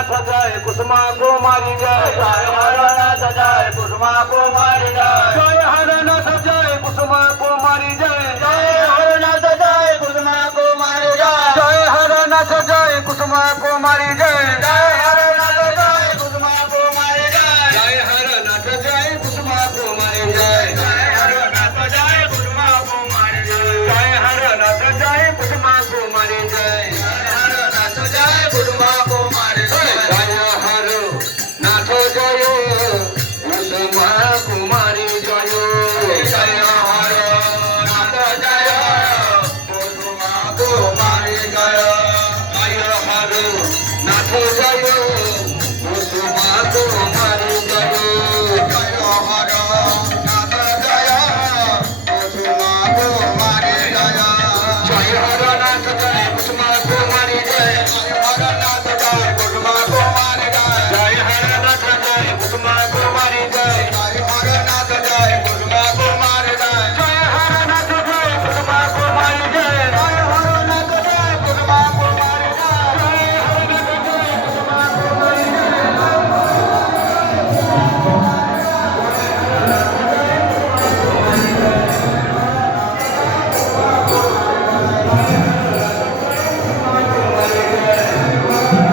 नाथ जय कुसुमा कुमारी जय जय हरनाथ जय कुसुमा कुमारी जय जय हरनाथ जय कुसुमा कुमारी जय जय हरनाथ जय कुसुमा कुमारी जय जय हरनाथ जय कुसुमा कुमारी जय जय हरनाथ जय कुसुमा कुमारी जय जय हरनाथ जय कुसुमा कुमारी जय जय हरनाथ जय कुसुमा कुमारी जय जय हरनाथ जय कुसुमा कुमारी जय जय हरनाथ जय कुसुमा कुमारी जय जय हरनाथ जय कुसुमा कुमारी जय जय हरनाथ जय कुसुमा कुमारी जय जय हरनाथ जय